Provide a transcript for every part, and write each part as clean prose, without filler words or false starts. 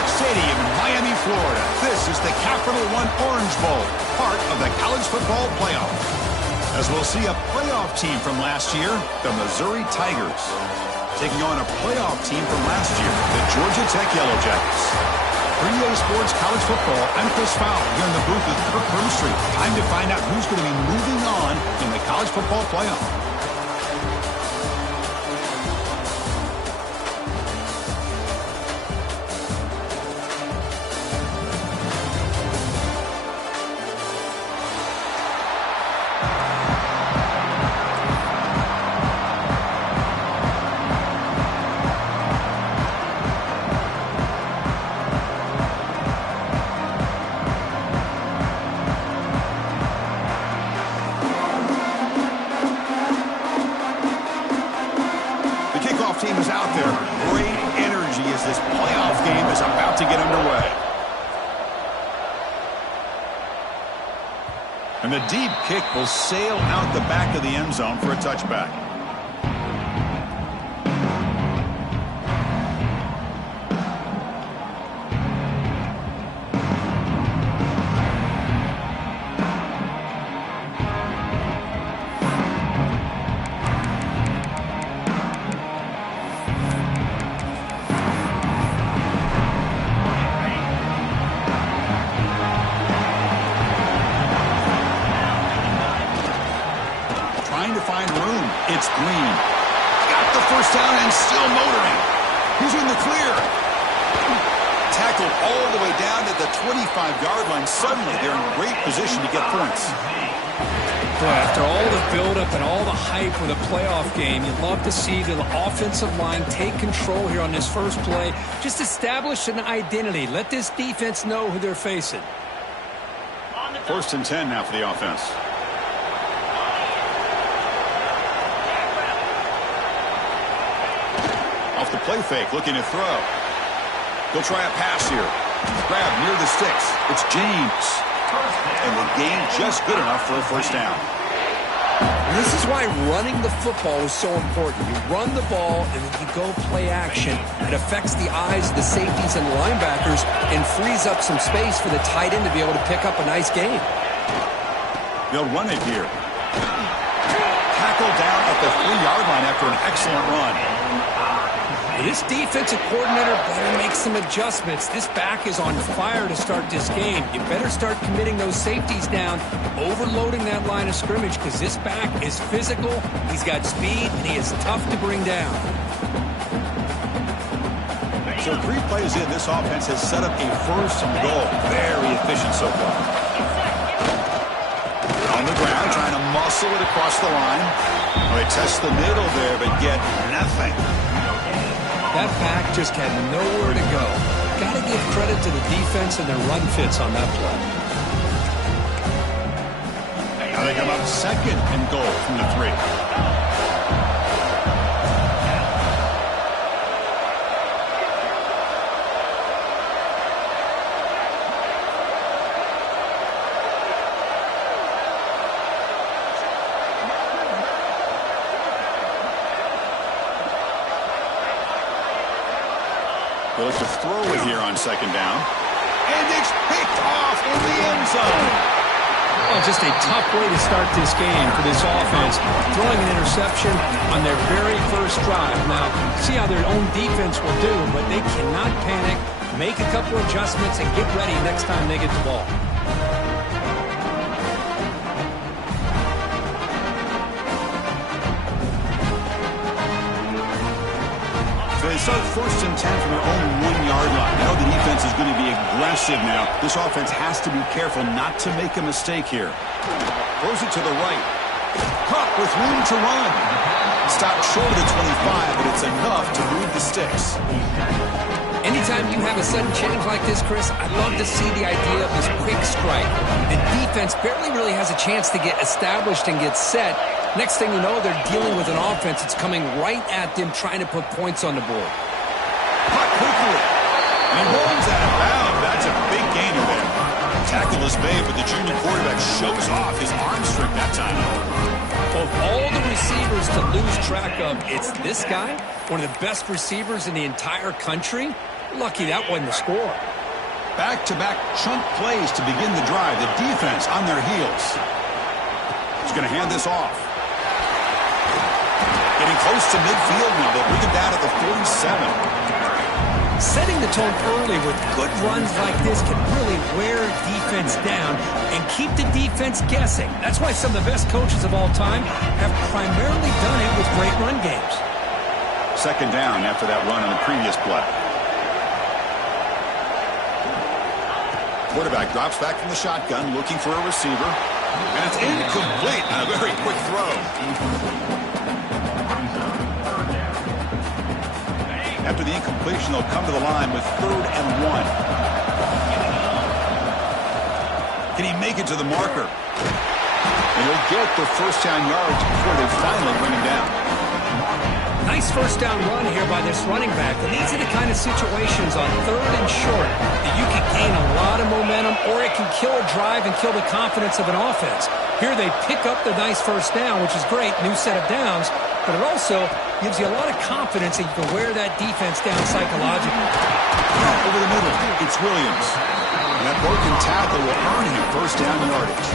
Park Stadium in Miami, Florida. This is the Capital One Orange Bowl, part of the college football playoff. As we'll see a playoff team from last year, the Missouri Tigers, taking on a playoff team from last year, the Georgia Tech Yellow Jackets. For EA Sports College Football, I'm Chris Fowler here in the booth with Kirk Broomstreet. Time to find out who's going to be moving on in the college football playoff. Team is out there. Great energy as this playoff game is about to get underway. And the deep kick will sail out the back of the end zone for a touchback. Find room. It's Green. Got the first down and still motoring. He's in the clear. Tackled all the way down to the 25-yard line. Suddenly, they're in great position to get points. Boy, after all the buildup and all the hype with a playoff game, you'd love to see the offensive line take control here on this first play. Just establish an identity. Let this defense know who they're facing. 1st and 10 now for the offense. Off the play fake, looking to throw. He'll try a pass here. Grab near the sticks. It's James. And the game just good enough for a first down. And this is why running the football is so important. You run the ball and then you go play action. It affects the eyes of the safeties and the linebackers and frees up some space for the tight end to be able to pick up a nice game. They'll run it here. Tackle down at the 3-yard line after an excellent run. This defensive coordinator better make some adjustments. This back is on fire to start this game. You better start committing those safeties down, overloading that line of scrimmage, because this back is physical, he's got speed, and he is tough to bring down. So 3 plays in, this offense has set up a first and goal. Very efficient so far. On the ground, trying to muscle it across the line. They test the middle there, but get nothing. That back just had nowhere to go. Got to give credit to the defense and their run fits on that play. Now they come up 2nd and goal from the 3. They'll look to throw it here on 2nd down. And it's picked off in the end zone. Oh, just a tough way to start this game for this offense. Throwing an interception on their very first drive. Now, see how their own defense will do, but they cannot panic. Make a couple adjustments and get ready next time they get the ball. They start 1st and 10 from their own 1-yard line. Now the defense is going to be aggressive now. This offense has to be careful not to make a mistake here. Throws it to the right. Cup with room to run. Stopped short of the 25, but it's enough to move the sticks. Anytime you have a sudden change like this, Chris, I'd love to see the idea of this quick strike. The defense barely really has a chance to get established and get set. Next thing you know, they're dealing with an offense that's coming right at them, trying to put points on the board. Caught quickly. And rolls out of bounds. That's a big gainer there. Tackle is made, but the junior quarterback shows off his arm strength that time. Of all the receivers to lose track of, it's this guy, one of the best receivers in the entire country. Lucky that wasn't the score. Back-to-back chunk plays to begin the drive. The defense on their heels. He's going to hand this off. Getting close to midfield now. They'll bring him down at the 47. Setting the tone early with good runs like this can really wear defense down and keep the defense guessing. That's why some of the best coaches of all time have primarily done it with great run games. Second down after that run on the previous play. Quarterback drops back from the shotgun, looking for a receiver. And it's incomplete on a very quick throw. After the incompletion, they'll come to the line with 3rd and 1. Can he make it to the marker? And he'll get the first down yards before they finally bring him down. Nice first down run here by this running back. And these are the kind of situations on 3rd and short that you can gain a lot of momentum, or it can kill a drive and kill the confidence of an offense. Here they pick up the nice first down, which is great, new set of downs, but it also gives you a lot of confidence that you can wear that defense down psychologically. Over the middle, it's Williams. And that broken tackle will earn him first down yardage.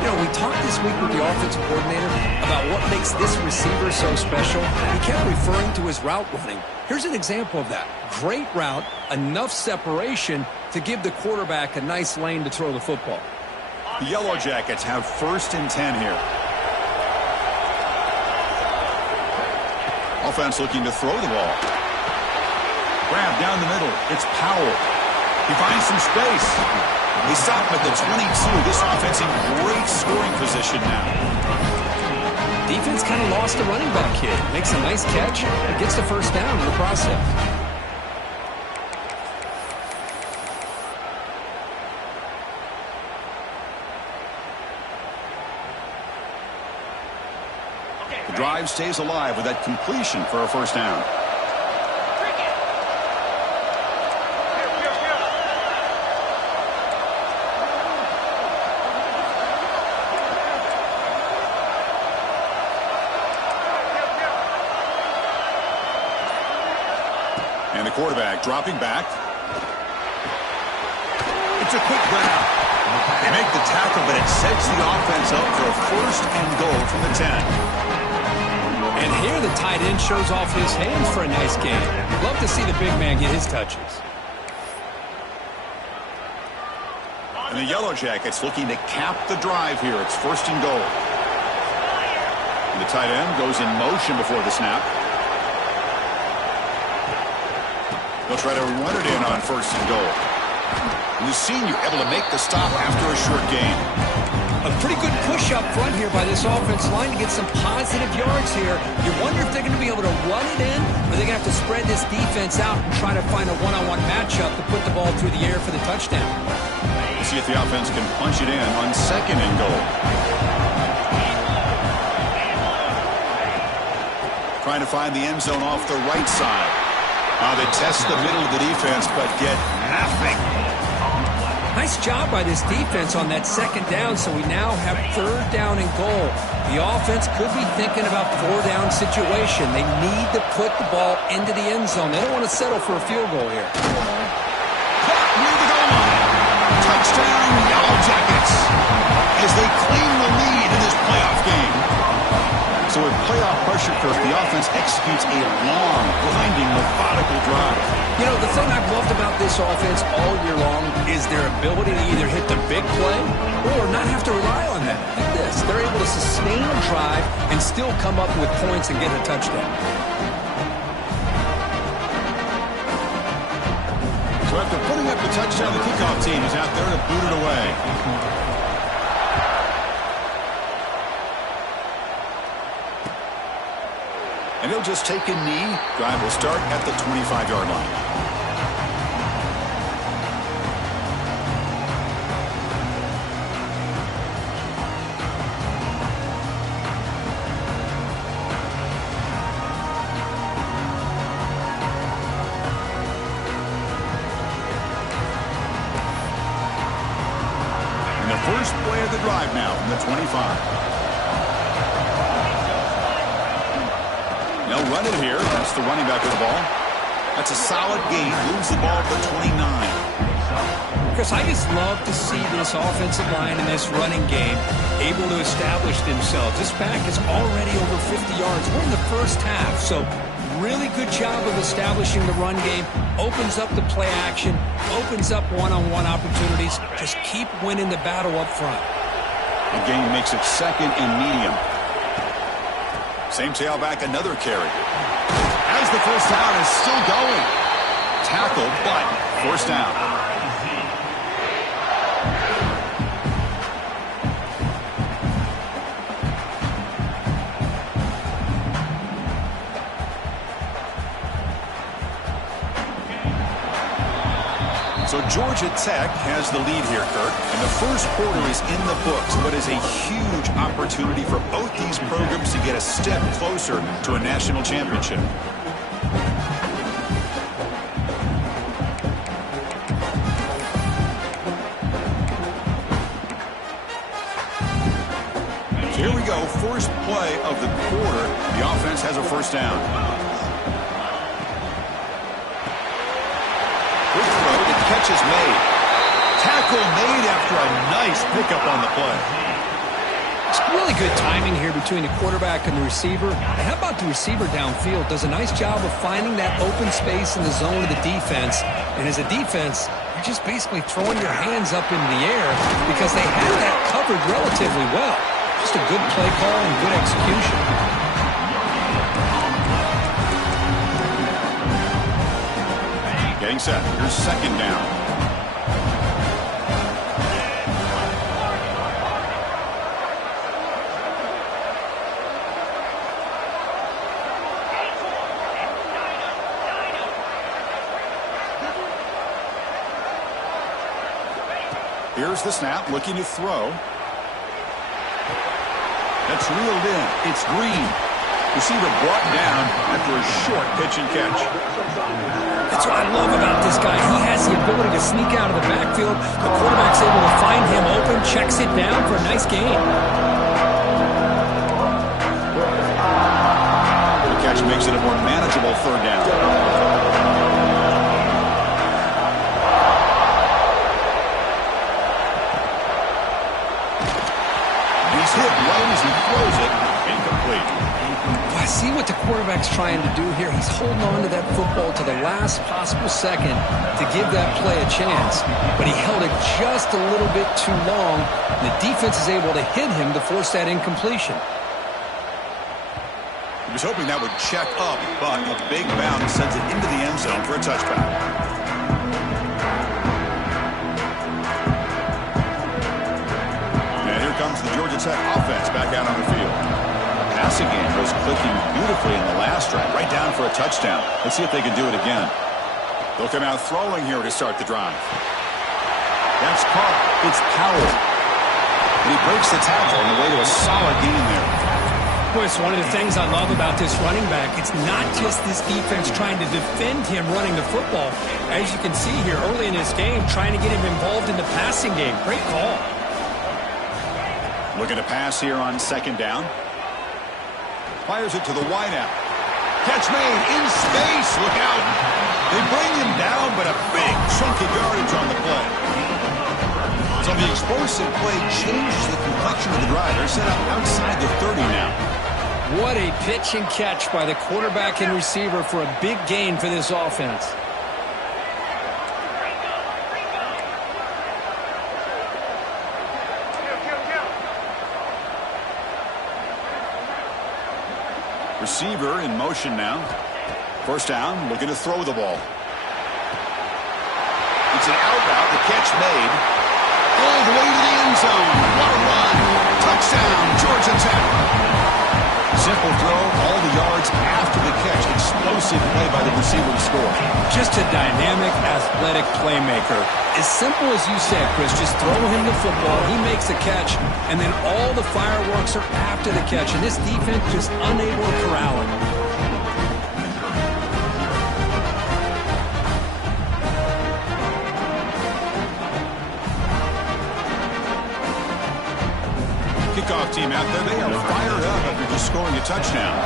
You know, we talked this week with the offensive coordinator about what makes this receiver so special. He kept referring to his route running. Here's an example of that. Great route, enough separation to give the quarterback a nice lane to throw the football. The Yellow Jackets have 1st and 10 here. Offense looking to throw the ball. Grab down the middle. It's Powell. He finds some space. They stop him at the 22. This offense in great scoring position now. Defense kind of lost the running back here. Makes a nice catch and gets the first down in the process. The drive stays alive with that completion for a first down. And the quarterback dropping back. It's a quick grab. They make the tackle, but it sets the offense up for a 1st and goal from the 10. And here the tight end shows off his hands for a nice game. Love to see the big man get his touches. And the Yellow Jackets looking to cap the drive here. It's 1st and goal. And the tight end goes in motion before the snap. They'll try to run it in on 1st and goal. And the senior able to make the stop after a short gain. A pretty good push up front here by this offensive line to get some positive yards here. You wonder if they're going to be able to run it in, or they're going to have to spread this defense out and try to find a one-on-one matchup to put the ball through the air for the touchdown. See if the offense can punch it in on 2nd and goal. Trying to find the end zone off the right side. They test the middle of the defense, but get nothing. Nice job by this defense on that 2nd down, so we now have 3rd down and goal. The offense could be thinking about 4-down situation. They need to put the ball into the end zone. They don't want to settle for a field goal here. Caught near the goal line. Touchdown, Yellow Jackets, as they claim the lead in this playoff game. So with playoff pressure, Kirk, the offense executes a long, grinding, methodical drive. You know, the thing I've loved about this offense all year long is their ability to either hit the big play or not have to rely on that. Like this. They're able to sustain a drive and still come up with points and get a touchdown. So after putting up the touchdown, the kickoff team is out there to boot it away. And he'll just take a knee. Drive will start at the 25-yard line. And the first play of the drive now from the 25. They'll run it here. That's the running back of the ball. That's a solid gain. Moves the ball to the 29. Chris, I just love to see this offensive line in this running game able to establish themselves. This back is already over 50 yards. We're in the first half, so really good job of establishing the run game. Opens up the play action, opens up one-on-one opportunities. Just keep winning the battle up front. The game makes it second and medium. Same tailback, another carry. As the first down is still going. Tackle, but first down. So Georgia Tech has the lead here, Kirk. And the first quarter is in the books. What is a huge opportunity for both these programs to get a step closer to a national championship. So here we go. First play of the quarter. The offense has a first down. Catch is made. Tackle made after a nice pickup on the play. It's really good timing here between the quarterback and the receiver. And how about the receiver downfield? Does a nice job of finding that open space in the zone of the defense. And as a defense, you're just basically throwing your hands up in the air because they had that covered relatively well. Just a good play call and good execution. Getting set. Here's second down. Here's the snap, looking to throw. That's reeled in. It's Green. Receiver brought down after a short pitch and catch. That's what I love about this guy. He has the ability to sneak out of the backfield. The quarterback's able to find him open, checks it down for a nice gain. The catch makes it a more manageable third down. He's hit right as he throws it. Incomplete. I see what the quarterback's trying to do here. He's holding on to that football to the last possible second to give that play a chance. But he held it just a little bit too long. And the defense is able to hit him to force that incompletion. He was hoping that would check up, but a big bounce sends it into the end zone for a touchback. And here comes the Georgia Tech offense back out on the field. Passing game was clicking beautifully in the last drive, right down for a touchdown. Let's see if they can do it again. They'll come out throwing here to start the drive. That's caught. It's Powell. And he breaks the tackle on the way to a solid gain there. Boy, it's one of the things I love about this running back. It's not just this defense trying to defend him running the football. As you can see here early in this game, trying to get him involved in the passing game. Great call. Looking to pass here on second down. Fires it to the wideout. Catch made in space. Look out. They bring him down, but a big chunk of yardage on the play. So the explosive play changes the complexion of the drive. They're set up outside the 30 now. What a pitch and catch by the quarterback and receiver for a big gain for this offense. Receiver in motion now. First down, looking to throw the ball. It's an out route, the catch made. All the way to the end zone. What a run. Touchdown, Georgia Tech. Simple throw, all the yards after the catch. Explosive play by the receiver to score. Just a dynamic, athletic playmaker. As simple as you said, Chris, just throw him the football, he makes the catch, and then all the fireworks are after the catch. And this defense just unable to corral him. Kickoff team out there, they are fired up after just scoring a touchdown.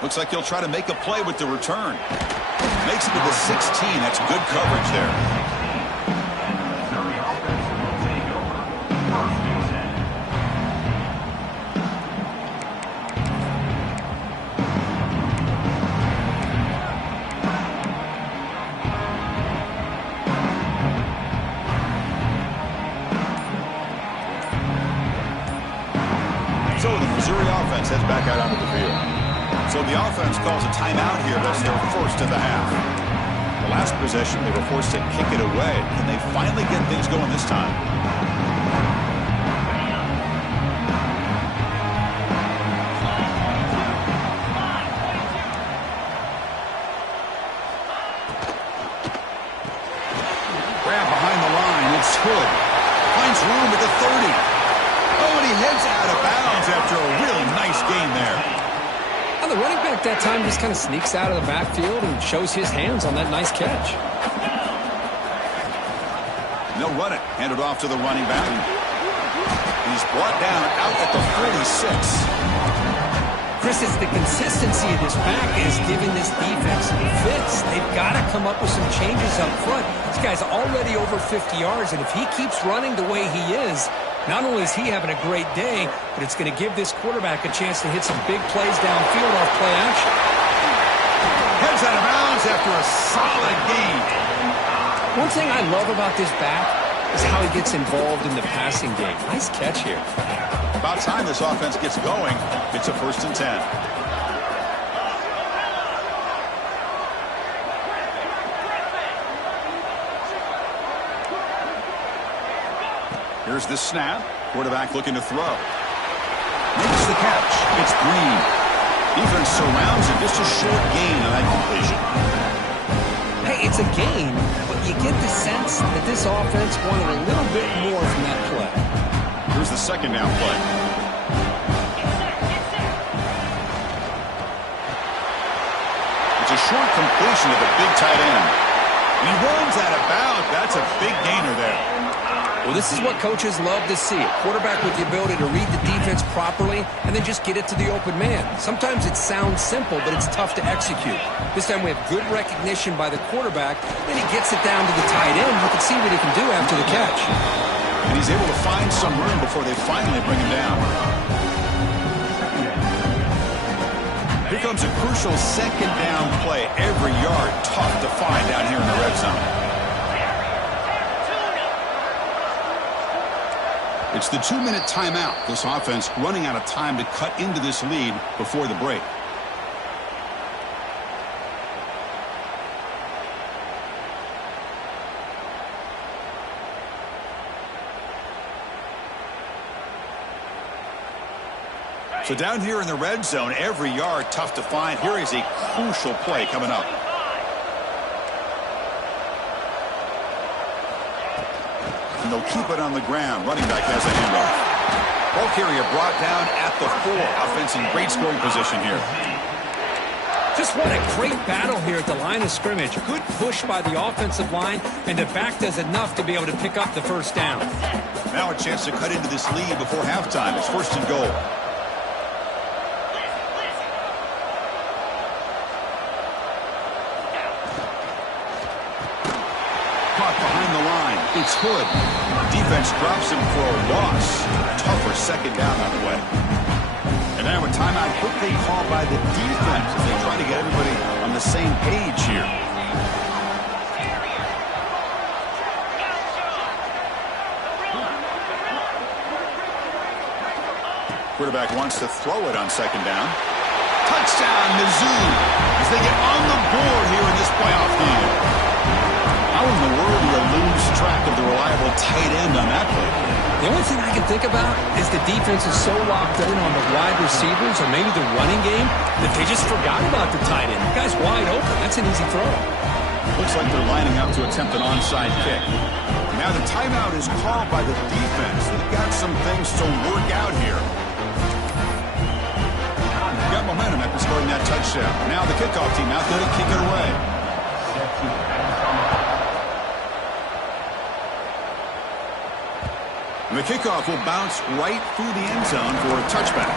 Looks like he'll try to make a play with the return. Makes it to the 16. That's good coverage there. So the Missouri offense heads back out onto the field. So the offense calls a timeout here. That's their first of the half. The last possession, they were forced to kick it away. Can they finally get things going this time? Grab behind the line. It's Hood. Finds room at the 30. Oh, and he heads out of bounds after a really nice gain there. The running back that time just kind of sneaks out of the backfield and shows his hands on that nice catch. They'll run it. Hand it off to the running back. He's brought down out at the 46. Chris, it's the consistency of this back is giving this defense fits. They've got to come up with some changes up front. This guy's already over 50 yards, and if he keeps running the way he is, not only is he having a great day, but it's going to give this quarterback a chance to hit some big plays downfield off play action. Heads out of bounds after a solid gain. One thing I love about this back is how he gets involved in the passing game. Nice catch here. About time this offense gets going. It's a 1st and 10. Here's the snap. Quarterback looking to throw. Makes the catch. It's Green. Defense surrounds it. Just a short gain on that completion. Hey, it's a gain, but you get the sense that this offense wanted a little bit more from that play. Here's the second down play. It's a short completion to the big tight end. He runs out of bounds. That's a big gainer there. Well, this is what coaches love to see. A quarterback with the ability to read the defense properly and then just get it to the open man. Sometimes it sounds simple, but it's tough to execute. This time we have good recognition by the quarterback. Then he gets it down to the tight end. You can see what he can do after the catch. And he's able to find some room before they finally bring him down. Here comes a crucial second down play. Every yard tough to find down here in the red zone. It's the 2-minute timeout. This offense running out of time to cut into this lead before the break. So down here in the red zone, every yard tough to find. Here is a crucial play coming up. And they'll keep it on the ground. Running back has a handoff. Ball carrier brought down at the 4. Offense in great scoring position here. Just what a great battle here at the line of scrimmage. Good push by the offensive line, and the back does enough to be able to pick up the first down. Now a chance to cut into this lead before halftime. It's 1st and goal. It's Hood. Defense drops him for a loss. Tougher second down on the way. And now a timeout quickly called by the defense as they try to get everybody on the same page here. Quarterback wants to throw it on second down. Touchdown, Mizzou, as they get on the board here in this playoff game. How in the world do you lose track of the reliable tight end on that play? The only thing I can think about is the defense is so locked in on the wide receivers or maybe the running game that they just forgot about the tight end. The guy's wide open. That's an easy throw. Looks like they're lining up to attempt an onside kick. Now the timeout is called by the defense. They've got some things to work out here. Got momentum after scoring that touchdown. Now the kickoff team out there to kick it away. And the kickoff will bounce right through the end zone for a touchback.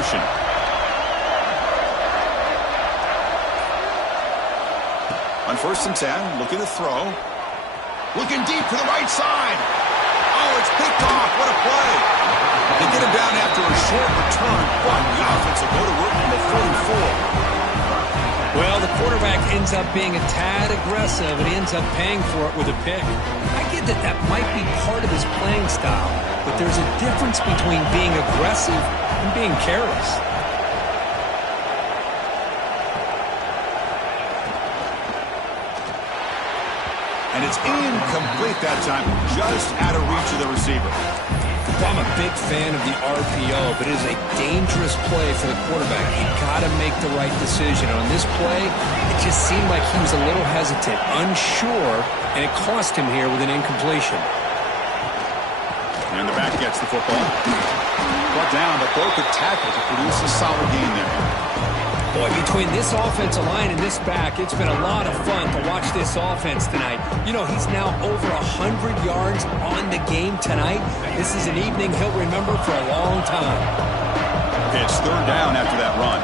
motion. On 1st and 10, looking to throw. Looking deep to the right side. Oh, it's picked off. What a play. They get him down after a short return, but the offense will go to work from the 44. Well, the quarterback ends up being a tad aggressive, and he ends up paying for it with a pick. I get that that might be part of his playing style, but there's a difference between being aggressive and being careless. And it's incomplete that time, just out of reach of the receiver. Well, I'm a big fan of the RPO, but it is a dangerous play for the quarterback. You got to make the right decision. On this play, it just seemed like he was a little hesitant, unsure, and it cost him here with an incompletion. And the back gets the football. Brought down, but broke a tackle to produce a solid gain there. Boy, between this offensive line and this back, it's been a lot of fun to watch this offense tonight. You know, he's now over 100 yards on the game tonight. This is an evening he'll remember for a long time. It's 3rd down after that run.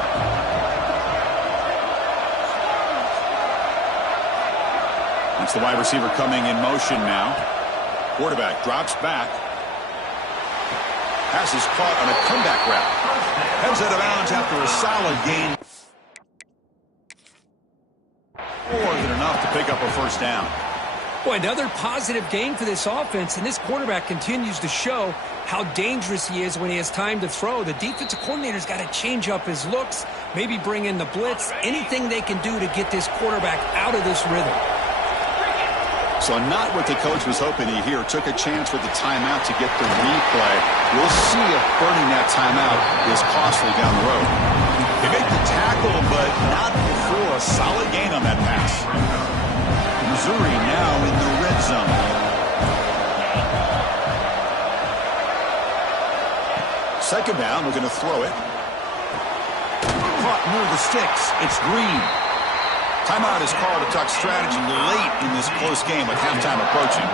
That's the wide receiver coming in motion now. Quarterback drops back. Pass is caught on a comeback route. Heads out of bounds after a solid gain. More than enough to pick up a 1st down. Boy, another positive gain for this offense, and this quarterback continues to show how dangerous he is when he has time to throw. The defensive coordinator's got to change up his looks, maybe bring in the blitz, anything they can do to get this quarterback out of this rhythm. So not what the coach was hoping to hear. Took a chance with the timeout to get the replay. We'll see if burning that timeout is costly down the road. They make the tackle, but not before a solid gain on that pass. Missouri now in the red zone. Second down, we're going to throw it. Caught near the sticks. It's Green. Timeout is called to talk strategy late in this close game with halftime approaching.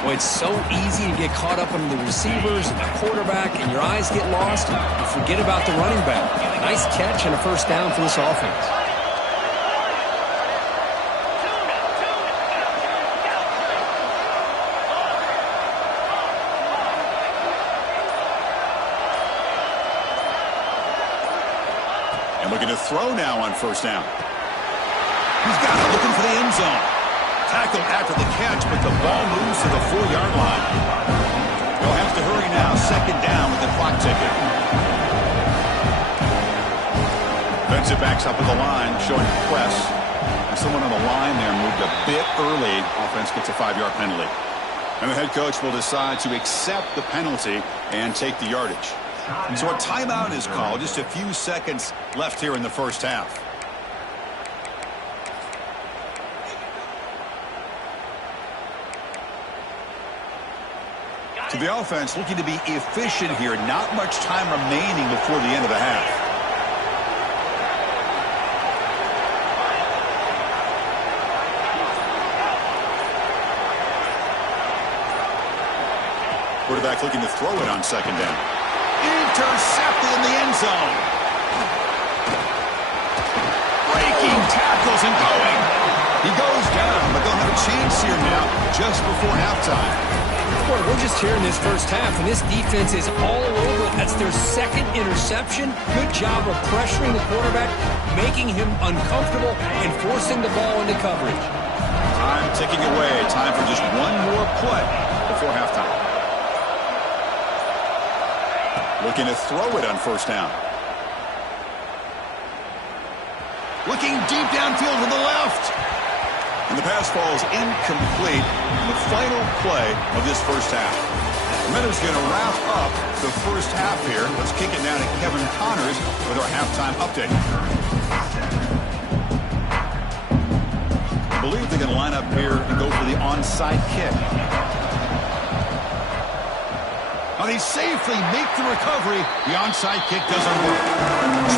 Well, it's so easy to get caught up in the receivers and the quarterback, and your eyes get lost. You forget about the running back. Nice catch and a 1st down for this offense. And we're going to throw now on 1st down. He's got it, looking for the end zone. Tackled after the catch, but the ball moves to the 4-yard line. They'll have to hurry now. 2nd down with the clock ticking. Defensive backs up at the line, showing press. And someone on the line there moved a bit early. Offense gets a 5-yard penalty. And the head coach will decide to accept the penalty and take the yardage. So a timeout is called. Just a few seconds left here in the 1st half. To the offense, looking to be efficient here. Not much time remaining before the end of the half. Quarterback looking to throw it on 2nd down. Intercepted in the end zone. Breaking tackles and going. He goes down, but they'll have a chance here now just before halftime. Boy, we're just here in this 1st half, and this defense is all over. That's their 2nd interception. Good job of pressuring the quarterback, making him uncomfortable, and forcing the ball into coverage. Time ticking away. Time for just one more play before halftime. Looking to throw it on 1st down. Looking deep downfield to the left. And the pass falls incomplete in the final play of this 1st half. Meadows going to wrap up the 1st half here. Let's kick it down to Kevin Connors with our halftime update. I believe they're going to line up here and go for the onside kick. Now they safely make the recovery. The onside kick doesn't work.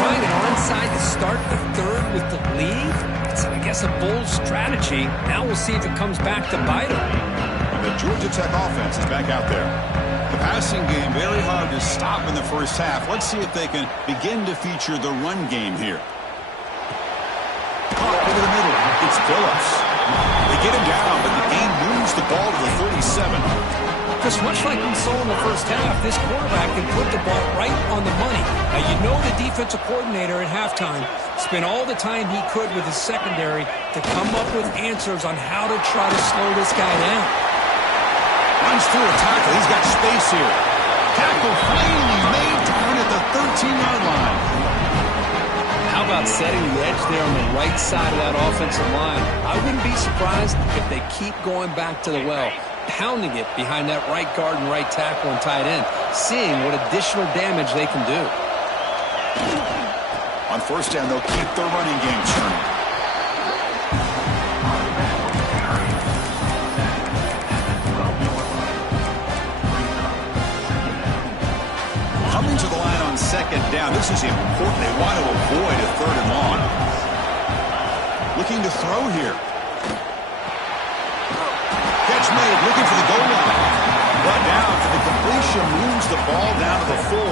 Trying an onside to start the 3rd with the lead? It's, I guess, a bold strategy. Now we'll see if it comes back to bite him. And the Georgia Tech offense is back out there. The passing game very hard to stop in the first half. Let's see if they can begin to feature the run game here. Caught over the middle. It's Phillips. They get him down, but the game moves the ball to the 37. Just much like we saw in the first half, this quarterback can put the ball right on the money. Now, you know the defensive coordinator at halftime spent all the time he could with his secondary to come up with answers on how to try to slow this guy down. Runs through a tackle. He's got space here. Tackle finally made down at the 13-yard line. How about setting the edge there on the right side of that offensive line? I wouldn't be surprised if they keep going back to the well, pounding it behind that right guard and right tackle and tight end, seeing what additional damage they can do. On first down, they'll keep their running game churning. Coming to the line on second down. This is important. They want to avoid a third and long. Looking to throw here. Catch made, looking for the goal line. Brought down for the completion, moves the ball down to the 4.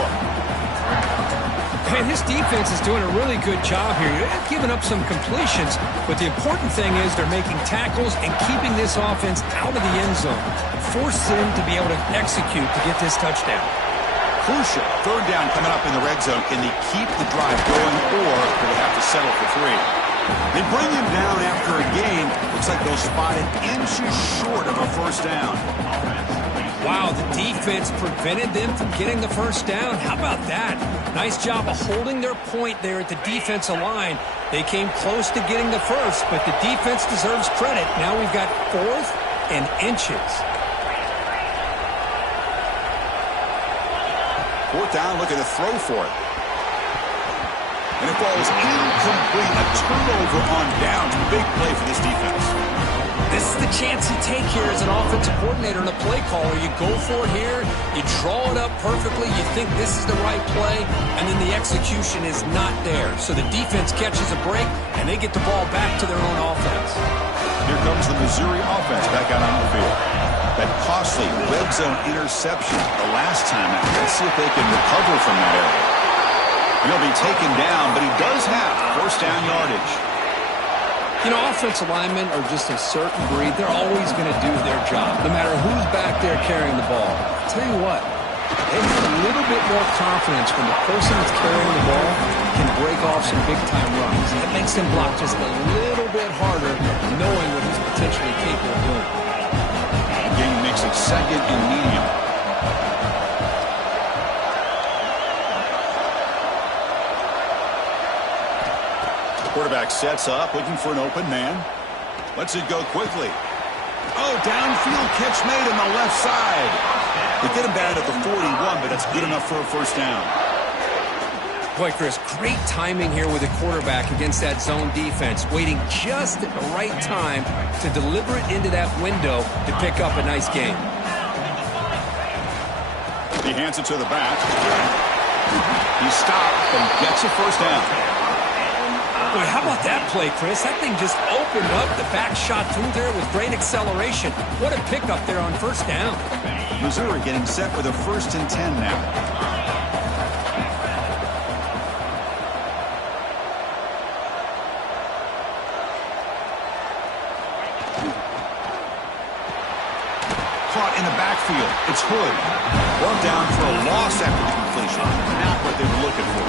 Man, this defense is doing a really good job here. They're giving up some completions, but the important thing is they're making tackles and keeping this offense out of the end zone. Force them to be able to execute to get this touchdown. Crucial. Third down coming up in the red zone. Can they keep the drive going, or do they have to settle for 3? They bring him down after a gain. Looks like they'll spot it inches short of a first down. Wow, the defense prevented them from getting the first down. How about that? Nice job of holding their point there at the defensive line. They came close to getting the first, but the defense deserves credit. Now we've got 4th and inches. 4th down, looking to throw for it. And it falls incomplete. A turnover on downs. Big play for this defense. This is the chance you take here as an offensive coordinator and a play caller. You go for it here, you draw it up perfectly, you think this is the right play, and then the execution is not there. So the defense catches a break, and they get the ball back to their own offense. Here comes the Missouri offense back out on the field. That costly red zone interception the last time out. Let's see if they can recover from that area. He'll be taken down, but he does have first down yardage. You know, offensive linemen are just a certain breed. They're always going to do their job, no matter who's back there carrying the ball. I'll tell you what, they have a little bit more confidence when the person that's carrying the ball can break off some big-time runs. That makes them block just a little bit harder, knowing what he's potentially capable of doing. Again, he makes it second and medium. Quarterback sets up, looking for an open man. Lets it go quickly. Oh, downfield catch made on the left side. They get him down at the 41, but that's good enough for a first down. Boy, Chris, great timing here with the quarterback against that zone defense, waiting just at the right time to deliver it into that window to pick up a nice gain. He hands it to the back. He stopped and gets a first down. Boy, how about that play, Chris? That thing just opened up. The back shot through there with great acceleration. What a pickup there on first down. Missouri getting set with a 1st and 10 now. Caught in the backfield. It's Hood. Brought down for a loss after the completion. Not what they were looking for.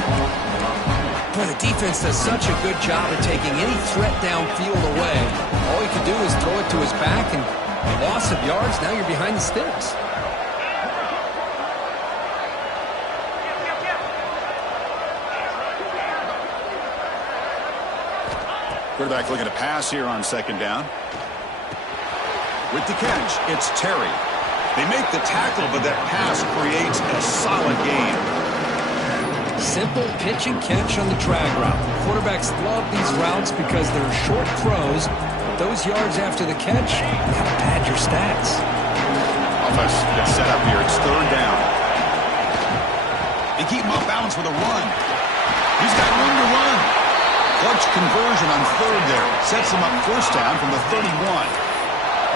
Boy, the defense does such a good job of taking any threat downfield away. All he can do is throw it to his back, and loss of yards, now you're behind the sticks. Quarterback looking to pass here on second down. With the catch, it's Terry. They make the tackle, but that pass creates a solid gain. Simple pitch and catch on the drag route. Quarterbacks love these routes because they're short throws. But those yards after the catch, you gotta pad your stats. Offense gets set up here. It's third down. They keep him off balance with a run. He's got room to run. Clutch conversion on third there. Sets him up first down from the 31.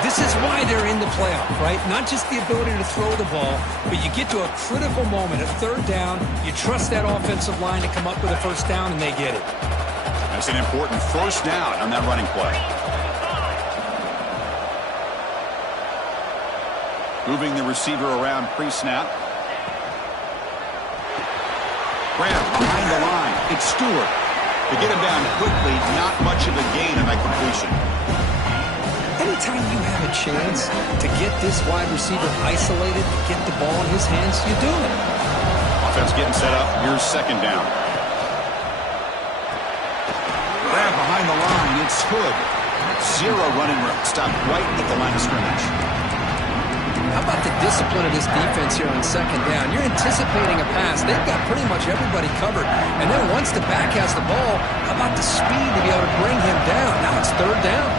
This is why they're in the playoff, right? Not just the ability to throw the ball, but you get to a critical moment, a third down, you trust that offensive line to come up with a first down, and they get it. That's an important first down on that running play. Moving the receiver around pre-snap. Grab behind the line. It's Stewart. To get him down quickly, not much of a gain on that completion. Anytime you have a chance to get this wide receiver isolated, to get the ball in his hands, you do it. Offense getting set up. Here's second down. Grab behind the line. It's Hood. Zero running room. Stopped right at the line of scrimmage. How about the discipline of this defense here on second down? You're anticipating a pass. They've got pretty much everybody covered. And then once the back has the ball, how about the speed to be able to bring him down? Now it's third down.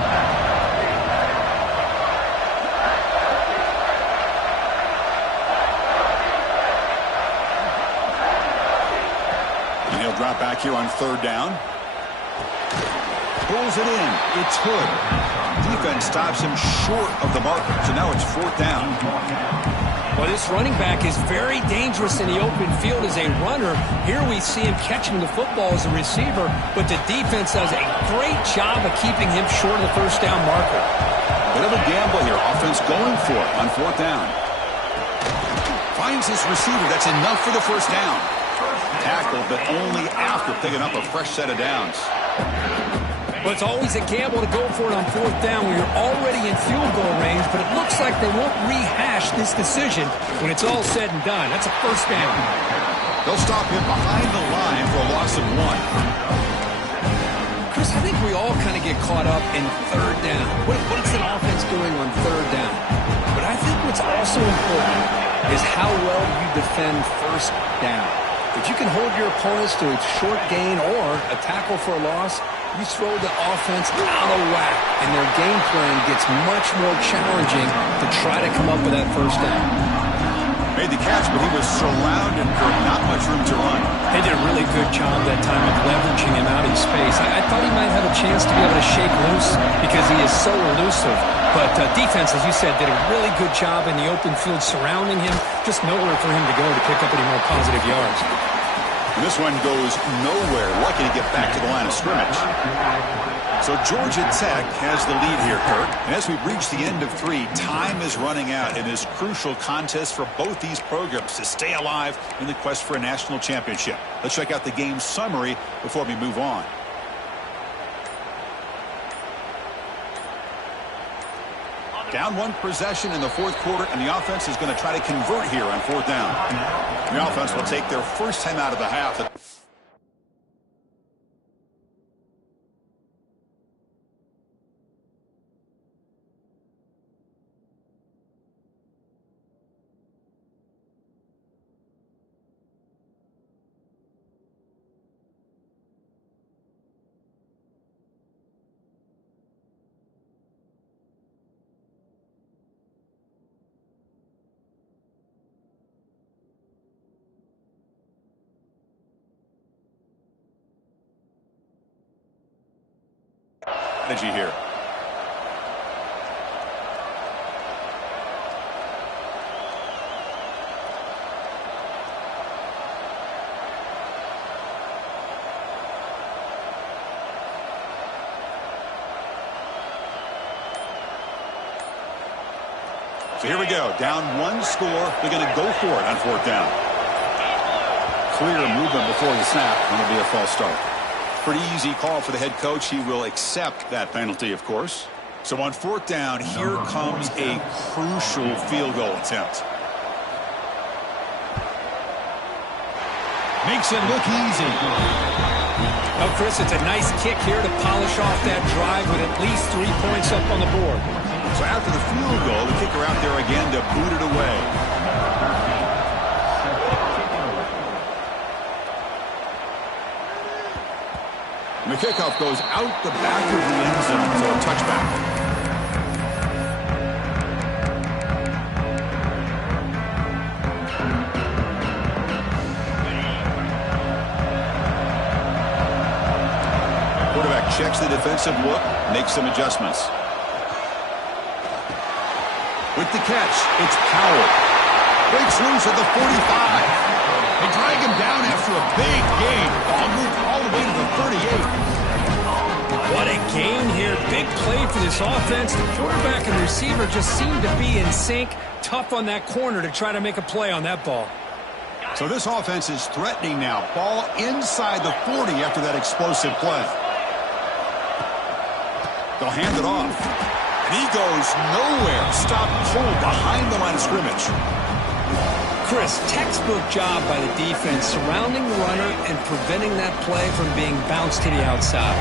And he'll drop back here on third down. Pulls it in. It's Hood. Defense stops him short of the marker, so now it's fourth down. Well, this running back is very dangerous in the open field as a runner. Here we see him catching the football as a receiver, but the defense does a great job of keeping him short of the first down marker. Bit of a gamble here. Offense going for it on fourth down. Finds his receiver. That's enough for the first down. Tackle, but only after picking up a fresh set of downs. Well, it's always a gamble to go for it on fourth down when you're already in field goal range, but it looks like they won't rehash this decision when it's all said and done. That's a first down. They'll stop him behind the line for a loss of 1. Chris, I think we all kind of get caught up in third down. What's an offense doing on third down? But I think what's also important is how well you defend first down. If you can hold your opponents to a short gain or a tackle for a loss, you throw the offense out of whack, and their game plan gets much more challenging to try to come up with that first down. Made the catch, but he was surrounded for not much room to run. They did a really good job that time of leveraging him out in space. I thought he might have a chance to be able to shake loose because he is so elusive. But defense, as you said, did a really good job in the open field surrounding him. Just nowhere for him to go to pick up any more positive yards. And this one goes nowhere. Lucky to get back to the line of scrimmage. So Georgia Tech has the lead here, Kirk. And as we reach the end of 3, time is running out in this crucial contest for both these programs to stay alive in the quest for a national championship. Let's check out the game summary before we move on. Down 1 possession in the fourth quarter, and the offense is going to try to convert here on fourth down. The offense will take their first time out of the half. Strategy here. So here we go. Down 1 score. They're going to go for it on fourth down. Clear movement before the snap, and it'll be a false start. Pretty easy call for the head coach. He will accept that penalty, of course. So on fourth down, here comes a crucial field goal attempt. Makes it look easy. Oh, Chris, it's a nice kick here to polish off that drive with at least 3 points up on the board. So after the field goal, the kicker out there again to boot it away. And the kickoff goes out the back of the end zone, so a touchback. Quarterback checks the defensive look, makes some adjustments. With the catch, it's Powell. Breaks loose at the 45. They drag him down after a big gain. Ball moved all the way to the 38. What a gain here. Big play for this offense. The quarterback and receiver just seem to be in sync. Tough on that corner to try to make a play on that ball. So this offense is threatening now. Ball inside the 40 after that explosive play. They'll hand it off. And he goes nowhere. Stopped cold behind the line of scrimmage. Chris, textbook job by the defense surrounding the runner and preventing that play from being bounced to the outside.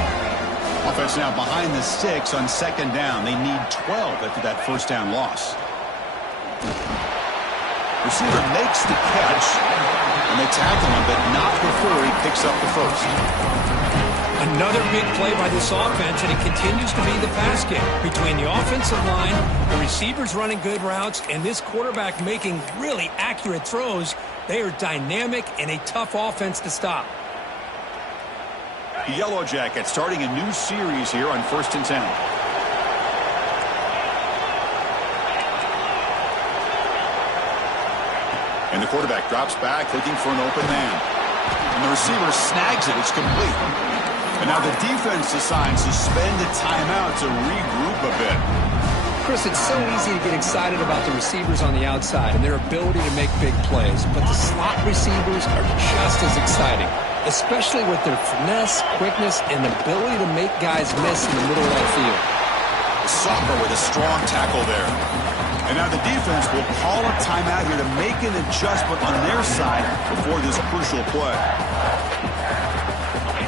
Offense now behind the 6 on second down. They need 12 after that first down loss. Receiver makes the catch, and they tackle him, but not before he picks up the first. Another big play by this offense, and it continues to be the pass game. Between the offensive line, the receivers running good routes, and this quarterback making really accurate throws, they are dynamic and a tough offense to stop. The Yellow Jackets starting a new series here on 1st and 10. And the quarterback drops back looking for an open man. And the receiver snags it. It's complete. And now the defense decides to spend a timeout to regroup a bit. Chris, it's so easy to get excited about the receivers on the outside and their ability to make big plays. But the slot receivers are just as exciting, especially with their finesse, quickness, and the ability to make guys miss in the middle of that field. Sommer with a strong tackle there. And now the defense will call a timeout here to make an adjustment on their side before this crucial play.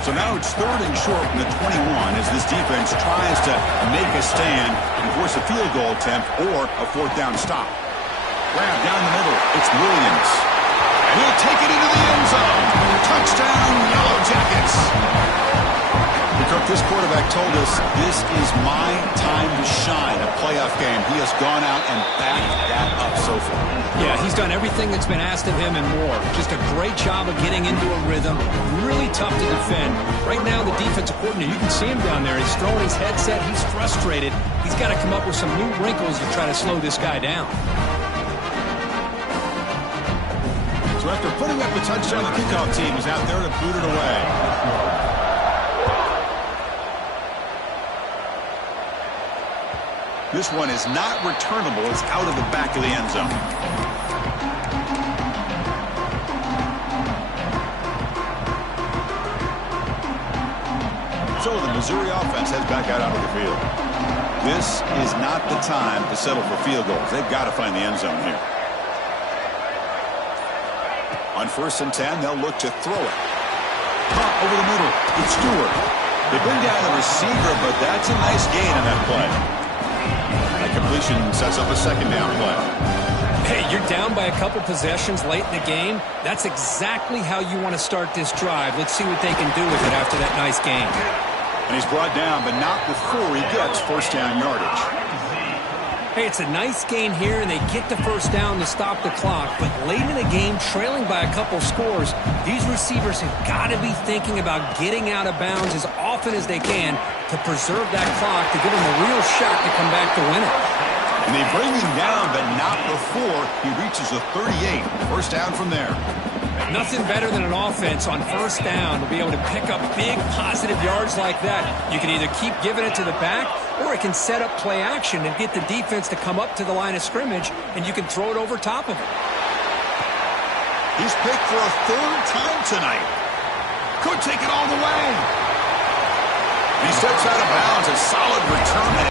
So now it's 3rd and short from the 21 as this defense tries to make a stand and force a field goal attempt or a 4th down stop. Grab down the middle. It's Williams. And he'll take it into the end zone. Touchdown, Yellow Jackets. Kirk, this quarterback told us this is my time to shine, a playoff game. He has gone out and backed that up so far. Yeah, he's done everything that's been asked of him and more. Just a great job of getting into a rhythm. Really tough to defend. Right now, the defensive coordinator, you can see him down there. He's throwing his headset. He's frustrated. He's got to come up with some new wrinkles to try to slow this guy down. So after putting up a touchdown, the kickoff team is out there to boot it away. This one is not returnable. It's out of the back of the end zone. So the Missouri offense heads back out onto the field. This is not the time to settle for field goals. They've got to find the end zone here. On 1st and 10, they'll look to throw it. Pop over the middle. It's Stewart. They bring down the receiver, but that's a nice gain on that play. That completion sets up a 2nd down play. Hey, you're down by a couple possessions late in the game. That's exactly how you want to start this drive. Let's see what they can do with it after that nice game. And he's brought down, but not before he gets 1st down yardage. Hey, it's a nice gain here, and they get the 1st down to stop the clock. But late in the game, trailing by a couple scores, these receivers have got to be thinking about getting out of bounds as often as they can to preserve that clock to give them a real shot to come back to win it. And they bring him down, but not before he reaches the 38. 1st down from there. Nothing better than an offense on 1st down to be able to pick up big positive yards like that. You can either keep giving it to the back, or it can set up play action and get the defense to come up to the line of scrimmage, and you can throw it over top of it. He's picked for a 3rd time tonight. Could take it all the way. He steps out of bounds. A solid return and